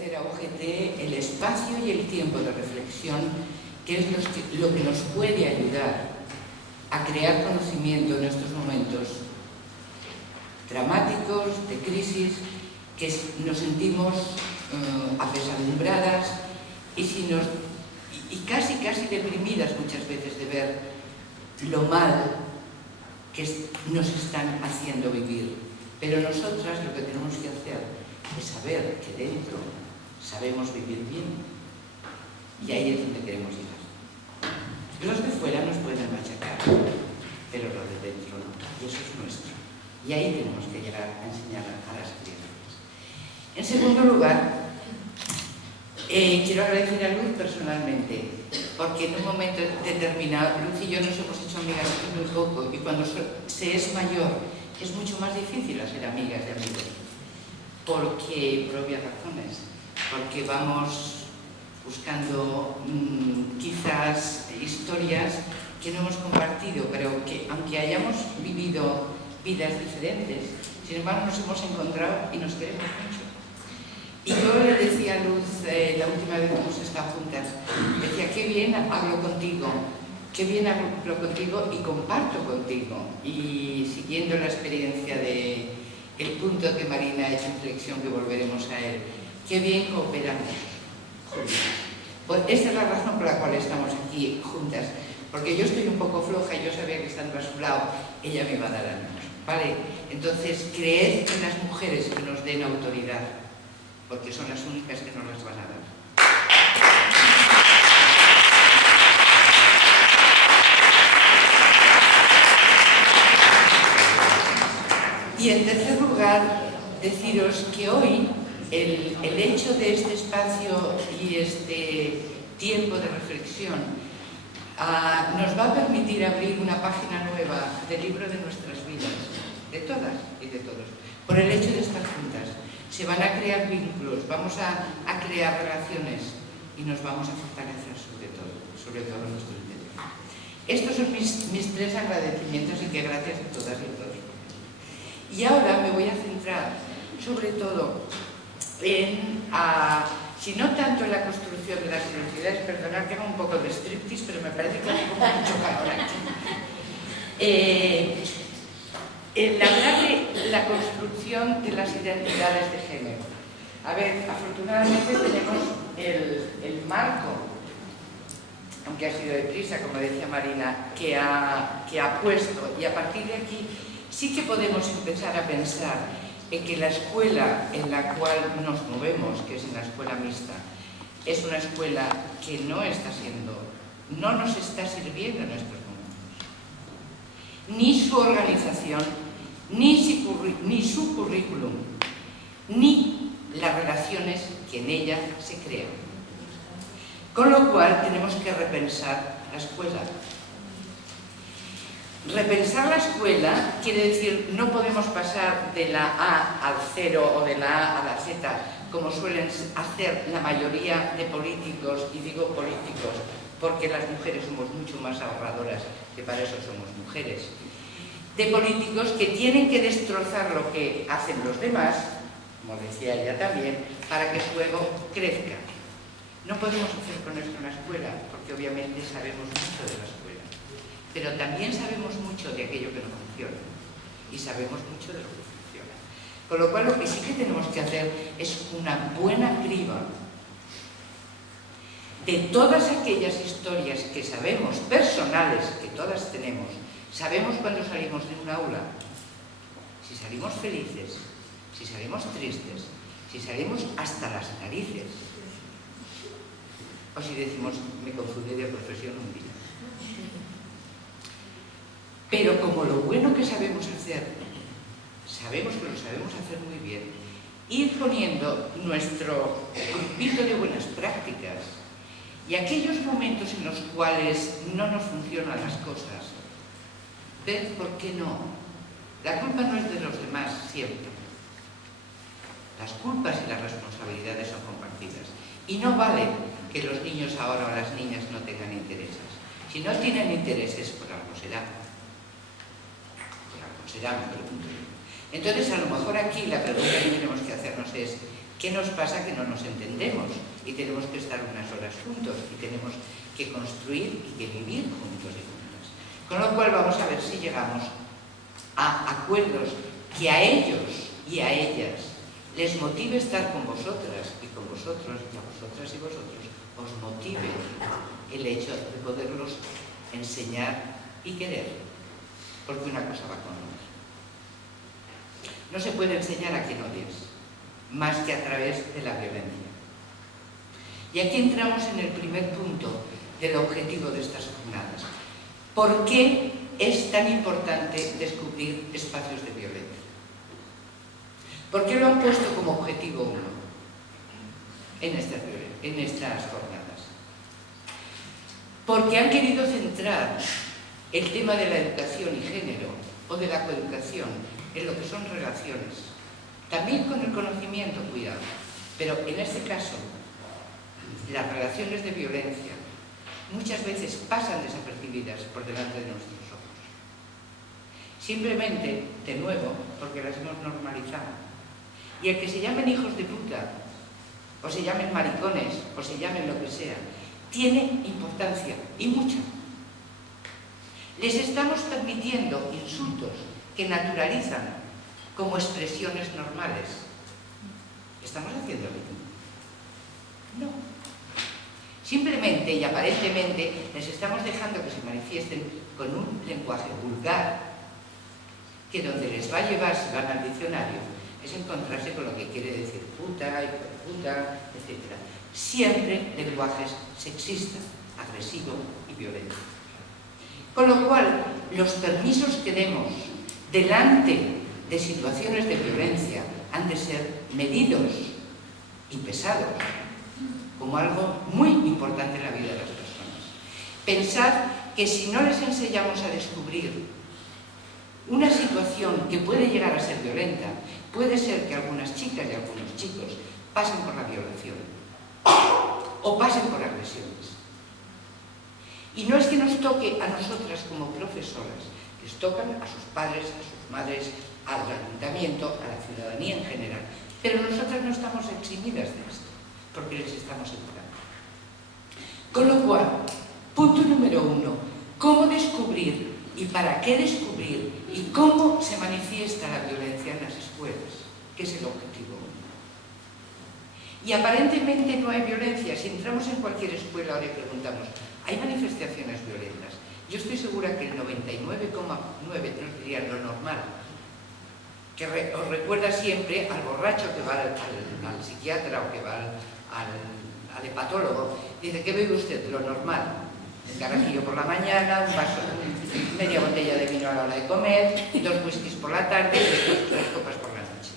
agradecer a UGT el espacio y el tiempo de reflexión, que es lo que nos puede ayudar a crear conocimiento en estos momentos dramáticos, de crisis, que nos sentimos apesadumbradas y casi deprimidas muchas veces de ver lo mal que nos están haciendo vivir. Pero nosotras lo que tenemos que hacer es saber que dentro sabemos vivir bien, y ahí es donde queremos llegar. Los de fuera nos pueden machacar, pero los de dentro no, y eso es nuestro. Y ahí tenemos que llegar a enseñar a las criaturas. En segundo lugar, quiero agradecer a Luz personalmente, porque en un momento determinado, Luz y yo nos hemos hecho amigas muy poco, y cuando se es mayor es mucho más difícil hacer amigas y amigos, por obvias razones, porque vamos buscando quizás historias que no hemos compartido, pero que aunque hayamos vivido vidas diferentes, sin embargo nos hemos encontrado y nos queremos mucho. Y yo le decía a Luz, la última vez que hemos estado juntas, decía, qué bien hablo contigo y comparto contigo. Y siguiendo la experiencia de el punto que Marina ha hecho inflexión, que volveremos a él, qué bien cooperamos juntas. Pues esta es la razón por la cual estamos aquí juntas, porque yo estoy un poco floja y yo sabía que estando a su lado ella me iba a dar ánimos, ¿vale? Entonces, creed en las mujeres que nos den autoridad, porque son las únicas que nos las van a dar. Y en tercer lugar, deciros que hoy el hecho de este espacio y este tiempo de reflexión nos va a permitir abrir una página nueva del libro de nuestras vidas, de todas y de todos, por el hecho de estar juntas. Se van a crear vínculos, vamos a crear relaciones y nos vamos a fortalecer sobre todo nuestro interior. Estos son mis tres agradecimientos y que gracias a todas y a todos. Y ahora me voy a centrar sobre todo en, si no tanto en la construcción de las identidades, perdonad que hago un poco de striptease, pero me parece que hay mucho calor aquí. En hablar de la construcción de las identidades de género. A ver, afortunadamente tenemos el marco, aunque ha sido deprisa, como decía Marina, que ha puesto, y a partir de aquí sí que podemos empezar a pensar en que la escuela en la cual nos movemos, que es en la escuela mixta, es una escuela que no nos está sirviendo en estos momentos. Ni su organización, ni su currículum, ni las relaciones que en ella se crean. Con lo cual tenemos que repensar la escuela. Repensar la escuela quiere decir, no podemos pasar de la A al 0 o de la A a la Z, como suelen hacer la mayoría de políticos, y digo políticos porque las mujeres somos mucho más ahorradoras, que para eso somos mujeres, de políticos que tienen que destrozar lo que hacen los demás, como decía ella también, para que su ego crezca. No podemos hacer con esto en la escuela, porque obviamente sabemos mucho de la escuela, pero también sabemos mucho de aquello que no funciona y sabemos mucho de lo que funciona. Con lo cual, lo que sí que tenemos que hacer es una buena criba de todas aquellas historias que sabemos, personales, que todas tenemos. Sabemos cuando salimos de un aula, si salimos felices, si salimos tristes, si salimos hasta las narices, o si decimos, me confundí de profesión un día. Pero como lo bueno que sabemos hacer, sabemos que lo sabemos hacer muy bien, ir poniendo nuestro grupito de buenas prácticas y aquellos momentos en los cuales no nos funcionan las cosas, ver por qué no. La culpa no es de los demás siempre. Las culpas y las responsabilidades son compartidas. Y no vale que los niños ahora o las niñas no tengan intereses. Si no tienen intereses, por algo será. Por algo será, me pregunto. Entonces, a lo mejor aquí la pregunta que tenemos que hacernos es ¿Qué nos pasa? Que no nos entendemos y tenemos que estar unas horas juntos y tenemos que construir y que vivir juntos y juntas. Con lo cual vamos a ver si llegamos a acuerdos que a ellos y a ellas les motive estar con vosotras y con vosotros y a vosotras y vosotros os motive el hecho de poderlos enseñar y querer, porque una cosa va con otra. No se puede enseñar a quien odias, más que a través de la violencia. Y aquí entramos en el primer punto del objetivo de estas jornadas. ¿Por qué es tan importante descubrir espacios de violencia? ¿Por qué lo han puesto como objetivo uno en estas jornadas? Porque han querido centrar el tema de la educación y género o de la coeducación en lo que son relaciones. También con el conocimiento, cuidado, pero en este caso, las relaciones de violencia muchas veces pasan desapercibidas por delante de nuestros ojos. Simplemente, de nuevo, porque las hemos normalizado. Y el que se llamen hijos de puta, o se llamen maricones, o se llamen lo que sea, tiene importancia, y mucha. Les estamos permitiendo insultos que naturalizan como expresiones normales. ¿Estamos haciendo lo mismo? No. Simplemente y aparentemente les estamos dejando que se manifiesten con un lenguaje vulgar, que donde les va a llevar, si van al diccionario, es encontrarse con lo que quiere decir puta, hijo de puta, etc. Siempre lenguajes sexistas, agresivos y violentos. Con lo cual, los permisos que demos delante de situaciones de violencia han de ser medidos y pesados como algo muy importante en la vida de las personas. Pensad que si no les enseñamos a descubrir una situación que puede llegar a ser violenta, puede ser que algunas chicas y algunos chicos pasen por la violación o pasen por agresiones. Y no es que nos toque a nosotras como profesoras, les tocan a sus padres, a sus madres, al ayuntamiento, a la ciudadanía en general. Pero nosotras no estamos eximidas de esto, porque les estamos educando. Con lo cual, punto número 1, ¿cómo descubrir y para qué descubrir y cómo se manifiesta la violencia en las escuelas? Que es el objetivo 1. Y aparentemente no hay violencia. Si entramos en cualquier escuela ahora y preguntamos, ¿hay manifestaciones violentas? Yo estoy segura que el 99,9 nos diría lo normal, que os recuerda siempre al borracho que va al psiquiatra o que va al hepatólogo. Dice, ¿qué bebe usted? Lo normal. Un carajillo por la mañana, un vaso, media botella de vino a la hora de comer, 2 whiskies por la tarde y 3 copas por la noche.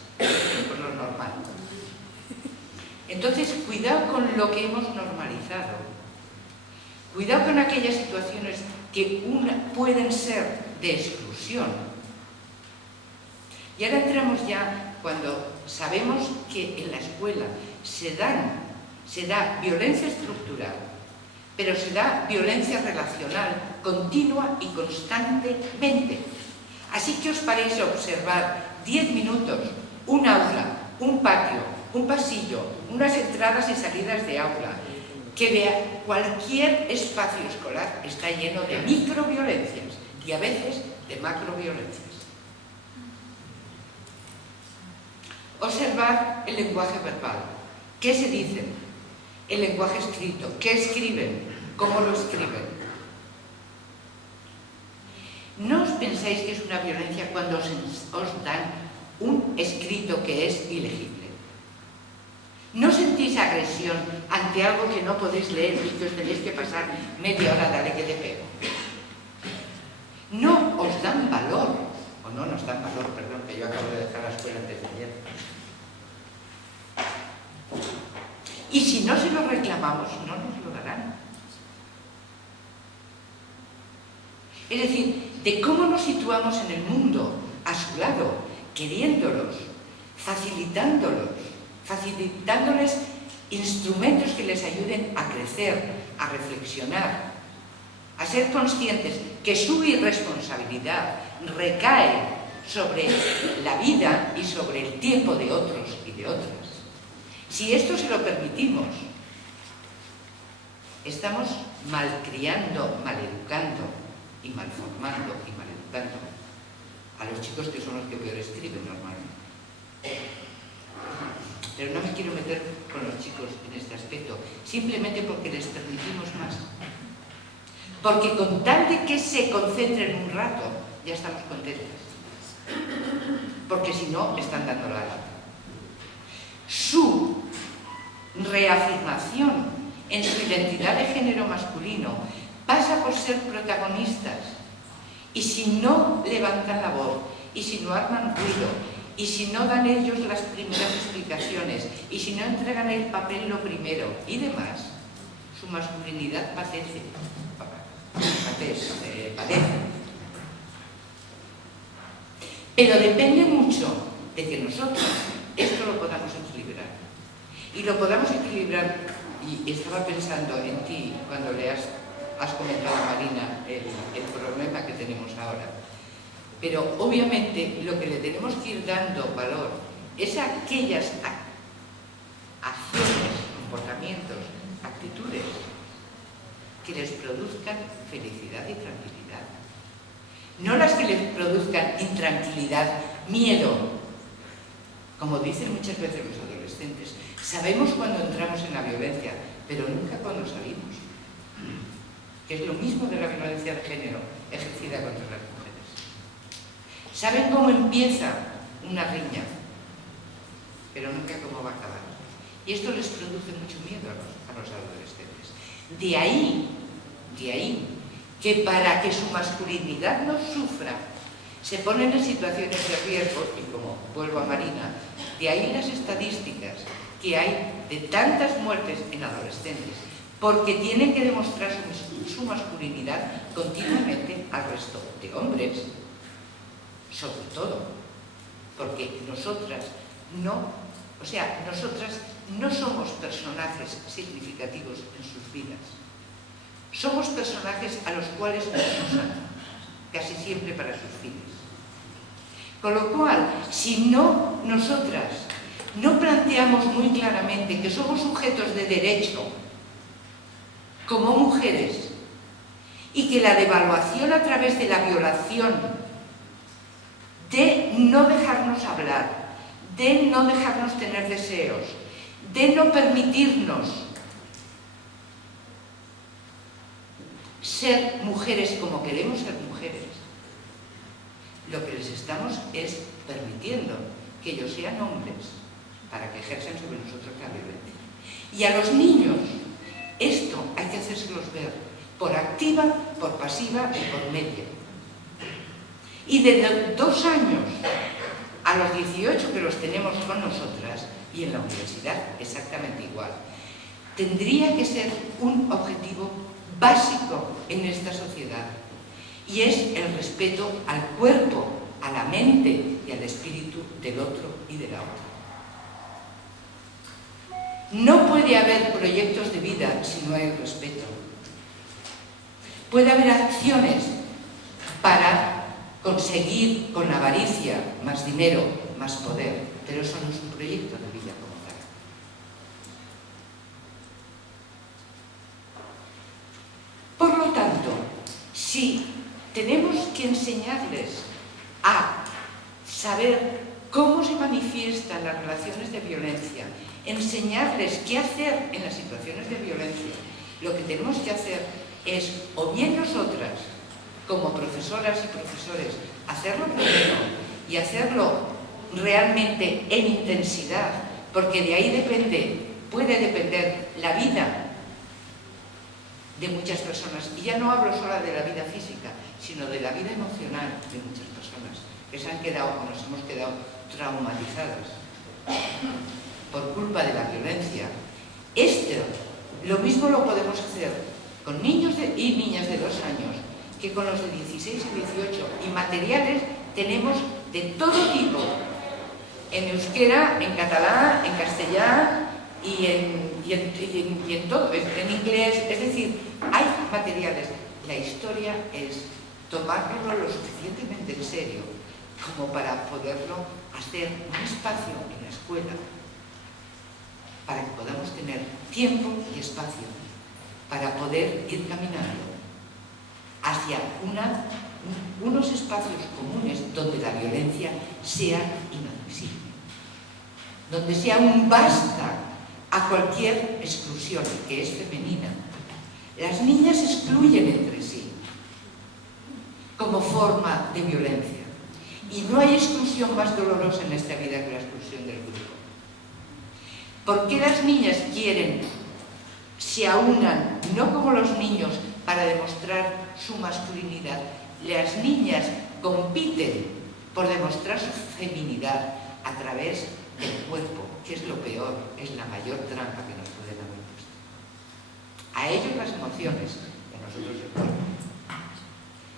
Pues lo normal. Entonces, cuidado con lo que hemos normalizado. Cuidado con aquellas situaciones que pueden ser de exclusión. Y ahora entramos ya cuando sabemos que en la escuela se da violencia estructural, pero se da violencia relacional continua y constantemente. Así que os paréis a observar 10 minutos, un aula, un patio, un pasillo, unas entradas y salidas de aula, que vea cualquier espacio escolar está lleno de microviolencias y a veces de macroviolencias. Observar el lenguaje verbal. ¿Qué se dice? El lenguaje escrito. ¿Qué escriben? ¿Cómo lo escriben? No os pensáis que es una violencia cuando os dan un escrito que es ilegible. ¿No sentís agresión ante algo que no podéis leer y que os tenéis que pasar media hora, dale que te pego? No os dan valor, o no nos dan valor, perdón, que yo acabo de dejar la escuela antes de ayer. Y si no se lo reclamamos, no nos lo darán. Es decir, de cómo nos situamos en el mundo, a su lado, queriéndolos, facilitándoles instrumentos que les ayuden a crecer, a reflexionar, a ser conscientes que su irresponsabilidad recae sobre la vida y sobre el tiempo de otros y de otras. Si esto se lo permitimos, estamos malcriando, maleducando y malformando y maleducando a los chicos que son los que peor escriben normalmente. Pero no me quiero meter con los chicos en este aspecto, simplemente porque les permitimos más. Porque con tal de que se concentren un rato, ya estamos contentos. Porque si no, están dando la lata. Su reafirmación en su identidad de género masculino pasa por ser protagonistas. Y si no levantan la voz, y si no arman ruido, y si no dan ellos las primeras explicaciones, y si no entregan el papel lo primero, y demás, su masculinidad padece. Pero depende mucho de que nosotros esto lo podamos equilibrar. Y lo podamos equilibrar, y estaba pensando en ti cuando le has comentado a Marina el problema que tenemos ahora. Pero obviamente lo que le tenemos que ir dando valor es a aquellas acciones, comportamientos, actitudes que les produzcan felicidad y tranquilidad. No las que les produzcan intranquilidad, miedo. Como dicen muchas veces los adolescentes, sabemos cuando entramos en la violencia, pero nunca cuando salimos. Que es lo mismo de la violencia de género ejercida contra las mujeres. Saben cómo empieza una riña, pero nunca cómo va a acabar. Y esto les produce mucho miedo a los adolescentes. De ahí que para que su masculinidad no sufra, se ponen en situaciones de riesgo, y como vuelvo a Marina, de ahí las estadísticas que hay de tantas muertes en adolescentes, porque tienen que demostrar su masculinidad continuamente al resto de hombres, sobre todo, porque nosotras no somos personajes significativos en sus vidas. Somos personajes a los cuales nos usan, casi siempre para sus fines. Con lo cual, si nosotras no planteamos muy claramente que somos sujetos de derecho como mujeres y que la devaluación a través de la violación, de no dejarnos hablar, de no dejarnos tener deseos, de no permitirnos ser mujeres como queremos ser mujeres, lo que les estamos es permitiendo que ellos sean hombres para que ejerzan sobre nosotros la violencia. Y a los niños esto hay que hacérselos ver por activa, por pasiva y por media. Y de 2 años a los 18 que los tenemos con nosotras, y en la universidad exactamente igual, tendría que ser un objetivo básico en esta sociedad, y es el respeto al cuerpo, a la mente y al espíritu del otro y de la otra. No puede haber proyectos de vida si no hay respeto. Puede haber acciones para conseguir con la avaricia más dinero, más poder, pero eso no es un proyecto de vida como tal. Por lo tanto, si tenemos que enseñarles a saber cómo se manifiestan las relaciones de violencia, enseñarles qué hacer en las situaciones de violencia, lo que tenemos que hacer es, o bien nosotras, como profesoras y profesores, hacerlo primero y hacerlo realmente en intensidad, porque de ahí puede depender la vida de muchas personas. Y ya no hablo solo de la vida física, sino de la vida emocional de muchas personas que se han quedado o nos hemos quedado traumatizadas por culpa de la violencia. Lo mismo lo podemos hacer con niños y niñas de 2 años que con los de 16 y 18. Y materiales tenemos de todo tipo, en euskera, en catalán, en castellano y en todo, en inglés. Es decir, hay materiales. La historia es tomarlo lo suficientemente en serio como para poderlo hacer un espacio en la escuela para que podamos tener tiempo y espacio para poder ir caminando hacia unos espacios comunes donde la violencia sea inadmisible, donde sea un basta a cualquier exclusión que es femenina. Las niñas excluyen entre sí como forma de violencia, y no hay exclusión más dolorosa en esta vida que la exclusión del grupo. ¿Por qué las niñas se aunan, no como los niños, para demostrar su masculinidad? Las niñas compiten por demostrar su feminidad a través del cuerpo, que es lo peor, es la mayor trampa que nos pueden haber puesto. A ellos las emociones, y a nosotros el cuerpo.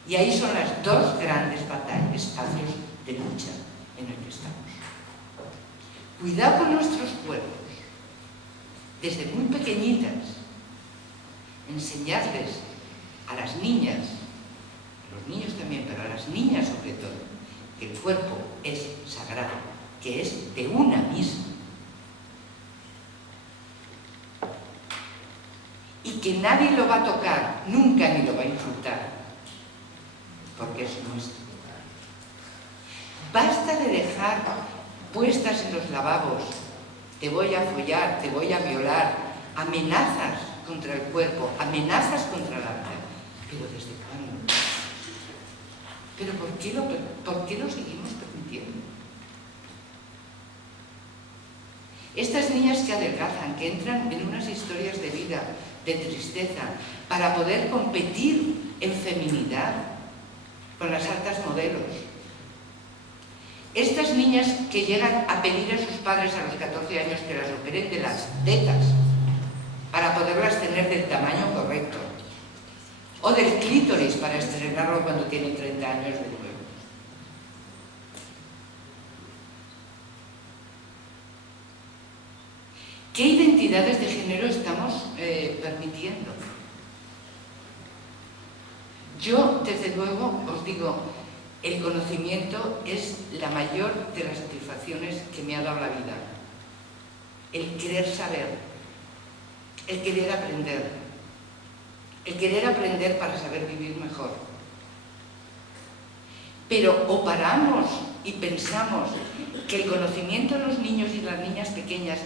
Y ahí son las dos grandes batallas, espacios de lucha en el que estamos. Cuidado con nuestros cuerpos, desde muy pequeñitas, enseñarles a las niñas, a los niños también, pero a las niñas sobre todo, que el cuerpo es sagrado, que es de una misma. Y que nadie lo va a tocar, nunca ni lo va a insultar, porque es nuestro. Basta de dejar puestas en los lavabos, te voy a follar, te voy a violar, amenazas contra el cuerpo, amenazas contra la vida. ¿Pero desde cuándo? ¿Pero por qué lo seguimos permitiendo? Estas niñas que adelgazan, que entran en unas historias de vida, de tristeza, para poder competir en feminidad con las altas modelos. Estas niñas que llegan a pedir a sus padres a los 14 años que las operen de las tetas para poderlas tener del tamaño correcto, o del clítoris para estrenarlo cuando tienen 30 años de nuevo. ¿Qué identidades de género estamos permitiendo? Yo, desde luego, os digo, el conocimiento es la mayor de las satisfacciones que me ha dado la vida. El querer saber, el querer aprender para saber vivir mejor. Pero o paramos y pensamos que el conocimiento de los niños y las niñas pequeñas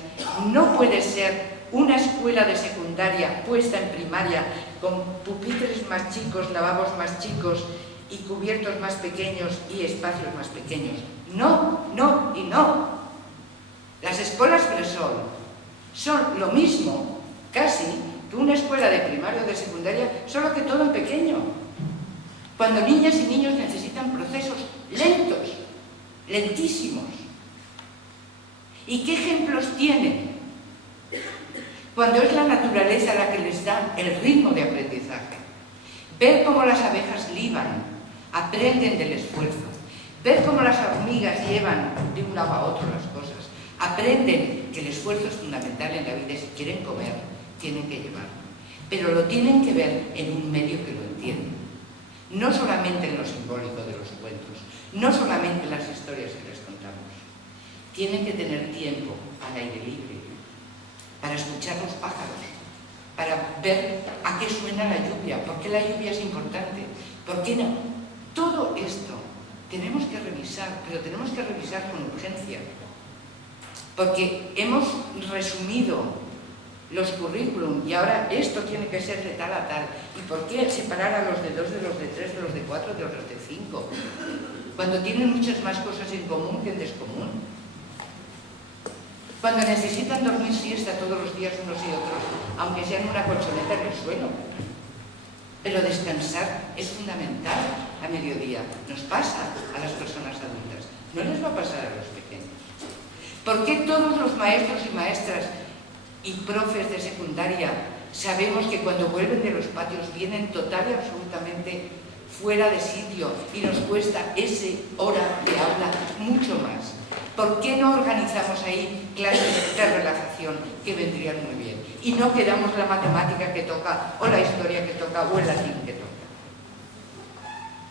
no puede ser una escuela de secundaria puesta en primaria con pupitres más chicos, lavabos más chicos y cubiertos más pequeños y espacios más pequeños. No, no y no. Las escuelas Fresol son lo mismo, casi, que una escuela de primaria o de secundaria, solo que todo en pequeño. Cuando niñas y niños necesitan procesos lentos, lentísimos. ¿Y qué ejemplos tienen? Cuando es la naturaleza la que les da el ritmo de aprendizaje. Ver cómo las abejas liban, aprenden del esfuerzo. Ver cómo las hormigas llevan de un lado a otro las cosas. Aprenden que el esfuerzo es fundamental en la vida y si quieren comer, tienen que llevarlo. Pero lo tienen que ver en un medio que lo entienda. No solamente en lo simbólico de los cuentos, no solamente en las historias que les contamos. Tienen que tener tiempo al aire libre, para escuchar los pájaros, para ver a qué suena la lluvia, por qué la lluvia es importante, por qué no. Todo esto tenemos que revisar, pero tenemos que revisar con urgencia, porque hemos resumido los currículum y ahora esto tiene que ser de tal a tal. ¿Y por qué separar a los de 2 de los de 3, de los de 4, de los de 5? Cuando tienen muchas más cosas en común que en descomún. Cuando necesitan dormir siesta todos los días unos y otros, aunque sean una colchoneta en el suelo. Pero descansar es fundamental a mediodía. Nos pasa a las personas adultas, no les va a pasar a los pequeños. ¿Por qué todos los maestros y maestras y profes de secundaria sabemos que cuando vuelven de los patios vienen total y absolutamente fuera de sitio y nos cuesta esa hora de aula mucho más? ¿Por qué no organizamos ahí clases de relajación que vendrían muy bien? Y no quedamos la matemática que toca, o la historia que toca, o el latín que toca.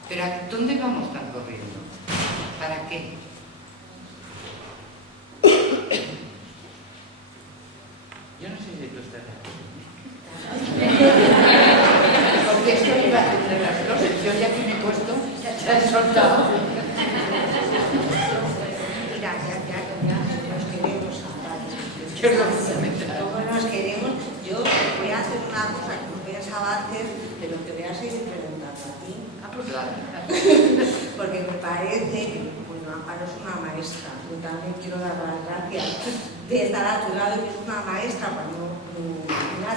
¿Pero a dónde vamos tan corriendo? ¿Para qué? Mira, ya nos queremos zapatos. ¿Qué es lo fundamental? Todos nos queremos. Yo voy a hacer una cosa que no pensaba hacer, pero te voy a seguir preguntando a ti. Ah, pues claro. Porque me parece que, bueno, Amparo es una maestra. Yo también quiero dar las gracias de estar a tu lado, que es una maestra. Cuando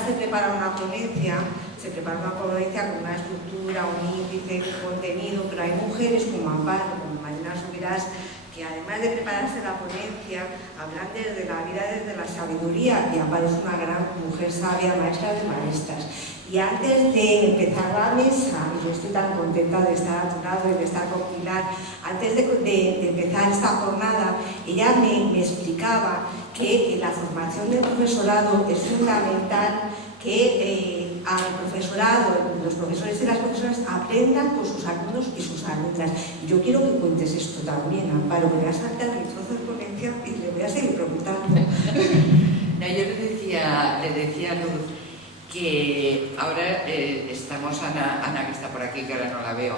se prepara una ponencia, con una estructura, un índice, un contenido, pero hay mujeres como Amparo, como Marina Subirás, que además de prepararse la ponencia, hablan desde la vida, desde la sabiduría, y Amparo es una gran mujer sabia, maestra de maestras. Y antes de empezar la mesa, y yo estoy tan contenta de estar a tu lado y de estar con Pilar, antes de empezar esta jornada, ella me explicaba que la formación del profesorado es fundamental, que al profesorado, los profesores y las profesoras aprendan con sus alumnos y sus alumnas. Y yo quiero que cuentes esto también, Amparo, me voy a saltar mi trozo de ponencia y le voy a seguir preguntando. No, yo le decía a Luz que ahora estamos, Ana que está por aquí, que ahora no la veo,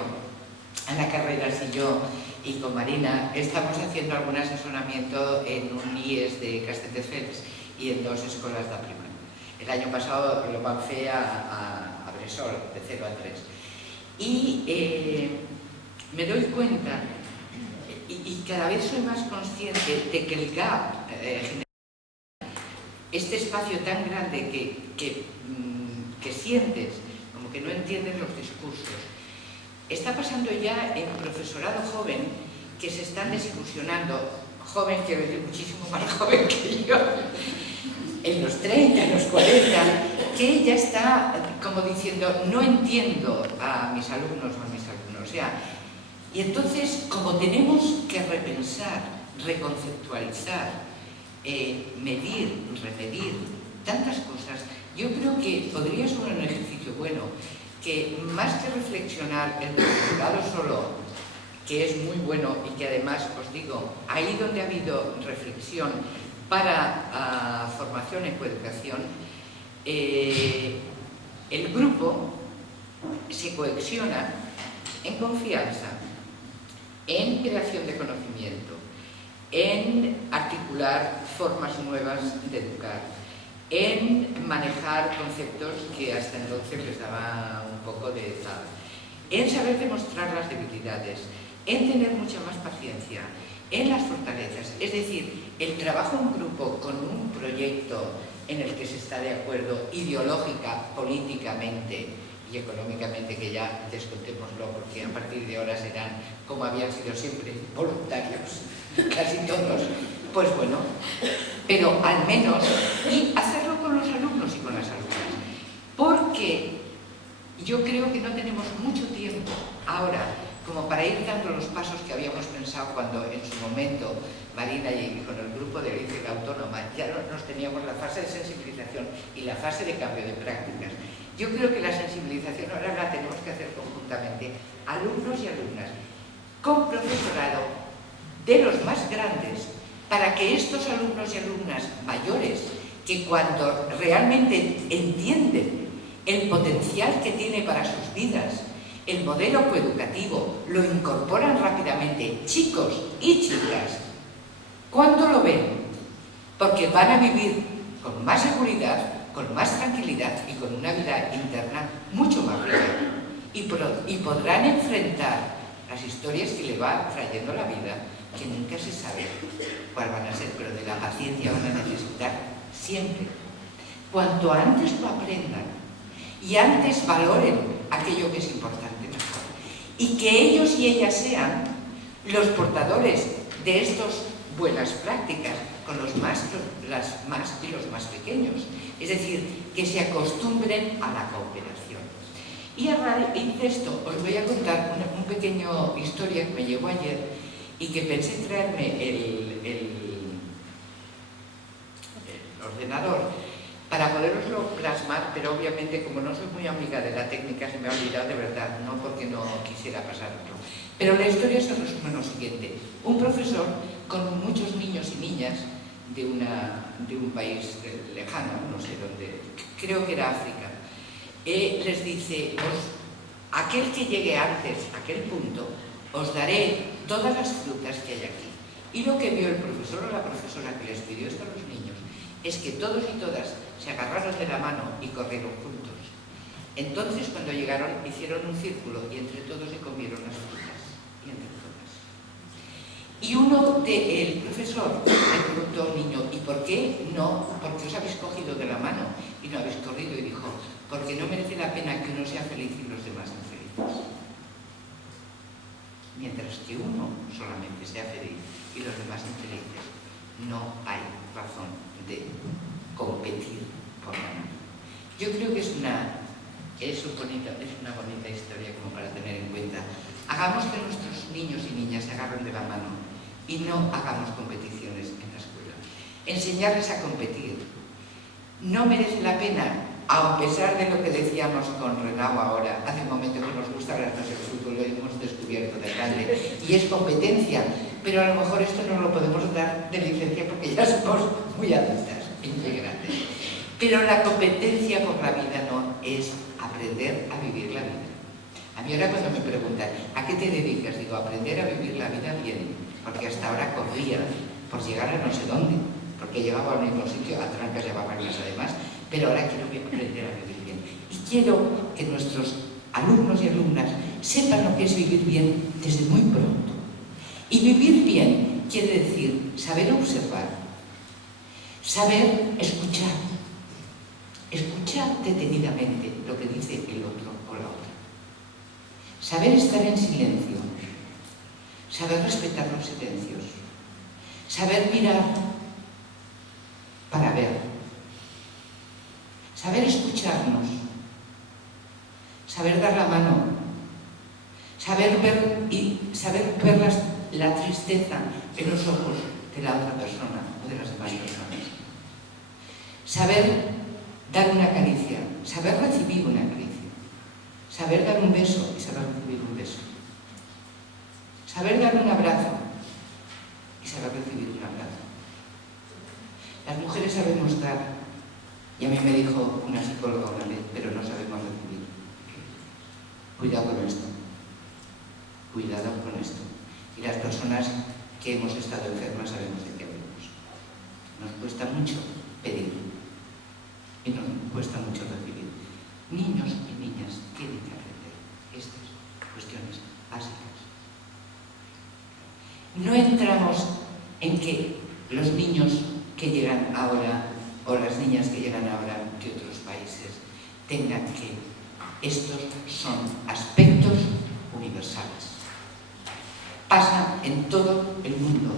Ana Carreras y yo, y con Marina, estamos haciendo algún asesoramiento en un IES de Castelldefels y en 2 escolas de primaria. El año pasado lo lancé a Bresol, de 0 a 3. Y me doy cuenta, y cada vez soy más consciente de que el gap, este espacio tan grande que sientes, como que no entiendes los discursos, está pasando ya en profesorado joven, que se están desilusionando, joven quiero decir muchísimo más joven que yo, en los 30, en los 40, que ya está como diciendo, no entiendo a mis alumnos o a mis alumnos. O sea, y entonces, como tenemos que repensar, reconceptualizar, medir, remedir, tantas cosas, yo creo que podría ser un ejercicio bueno, que más que reflexionar el profesorado solo, que es muy bueno y que además, os digo, ahí donde ha habido reflexión para formación en coeducación, el grupo se cohesiona en confianza, en creación de conocimiento, en articular formas nuevas de educar, en manejar conceptos que hasta entonces les daba un poco de tal, en saber demostrar las debilidades, en tener mucha más paciencia, en las fortalezas. Es decir, el trabajo en grupo con un proyecto en el que se está de acuerdo ideológica, políticamente y económicamente, que ya descontémoslo, porque a partir de ahora serán, como habían sido siempre, voluntarios, casi todos, pues bueno, pero al menos, y hacerlo con los alumnos y con las alumnas, porque yo creo que no tenemos mucho tiempo ahora como para ir dando los pasos que habíamos pensado cuando en su momento Marina y con el grupo de la Autónoma ya nos teníamos la fase de sensibilización y la fase de cambio de prácticas. Yo creo que la sensibilización ahora la tenemos que hacer conjuntamente, alumnos y alumnas, con profesorado de los más grandes, para que estos alumnos y alumnas mayores, que cuando realmente entienden el potencial que tiene para sus vidas el modelo coeducativo, lo incorporan rápidamente, chicos y chicas. ¿Cuándo lo ven? Porque van a vivir con más seguridad, con más tranquilidad y con una vida interna mucho más rica. Y podrán enfrentar las historias que le va trayendo la vida, que nunca se sabe cuál van a ser, pero de la paciencia van a necesitar siempre. Cuanto antes lo aprendan y antes valoren aquello que es importante mejor, y que ellos y ellas sean los portadores de estas buenas prácticas con los más y los más pequeños, es decir, que se acostumbren a la cooperación. Y a raíz de esto os voy a contar una pequeña historia que me llegó ayer y que pensé en traerme el ordenador para poderoslo plasmar, pero obviamente como no soy muy amiga de la técnica se me ha olvidado de verdad, no porque no quisiera pasarlo. Pero la historia se resume en lo siguiente: un profesor con muchos niños y niñas de un país lejano, no sé dónde, creo que era África, les dice, aquel que llegue antes a aquel punto os daré todas las frutas que hay aquí. Y lo que vio el profesor o la profesora que les pidió esto a los niños es que todos y todas se agarraron de la mano y corrieron juntos. Entonces, cuando llegaron, hicieron un círculo y entre todos se comieron las frutas. Y entre todas. Y el profesor le preguntó a un niño, ¿y por qué no? ¿Por qué os habéis cogido de la mano y no habéis corrido? Y dijo, porque no merece la pena que uno sea feliz y los demás infelices. Mientras que uno solamente sea feliz y los demás infelices, no hay razón de competir por ganar. Yo creo que es una bonita historia como para tener en cuenta. Hagamos que nuestros niños y niñas se agarren de la mano y no hagamos competiciones en la escuela. Enseñarles a competir. No merece la pena, a pesar de lo que decíamos con Renau ahora, hace un momento que nos gusta hablarnos del fútbol, lo hemos descubierto de grande, y es competencia, pero a lo mejor esto no lo podemos dar de licencia porque ya somos muy adultas y muy grandes. Pero la competencia por la vida no es aprender a vivir la vida. A mí ahora cuando me preguntan, ¿a qué te dedicas? Digo, aprender a vivir la vida bien, porque hasta ahora corría por llegar a no sé dónde, porque llegaba al mismo sitio, a trancas llevaba reglas además, pero ahora quiero aprender a vivir bien. Y quiero que nuestros alumnos y alumnas sepan lo que es vivir bien desde muy pronto. Y vivir bien quiere decir saber observar, saber escuchar detenidamente lo que dice el otro o la otra, saber estar en silencio, saber respetar los silencios, saber mirar para ver, saber escucharnos, saber dar la mano, saber ver la tristeza en los ojos de la otra persona o de las demás personas, saber dar una caricia, saber recibir una caricia, saber dar un beso y saber recibir un beso, saber dar un abrazo y saber recibir un abrazo. Las mujeres sabemos dar, y a mí me dijo una psicóloga una vez, pero no sabemos recibir. Cuidado con esto, cuidado con esto. Y las personas que hemos estado enfermas sabemos de qué hablamos. Nos cuesta mucho pedir y nos cuesta mucho recibir. Niños y niñas tienen que aprender estas cuestiones básicas. No entramos en que los niños que llegan ahora o las niñas que llegan ahora de otros países tengan que... Estos son aspectos universales. Pasa en todo el mundo.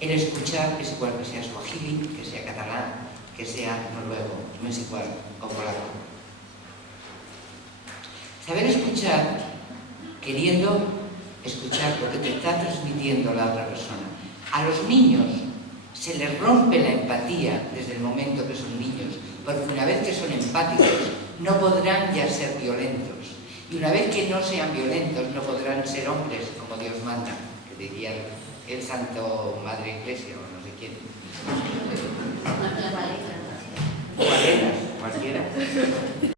El escuchar es igual que sea suajili, que sea catalán, que sea noruego, no es igual, o polaco. Saber escuchar, queriendo escuchar lo que te está transmitiendo la otra persona. A los niños se les rompe la empatía desde el momento que son niños, porque una vez que son empáticos no podrán ya ser violentos, y una vez que no sean violentos no podrán ser hombres como Dios manda, que diría el santo Madre Iglesia o no sé quién, o Arenas, cualquiera.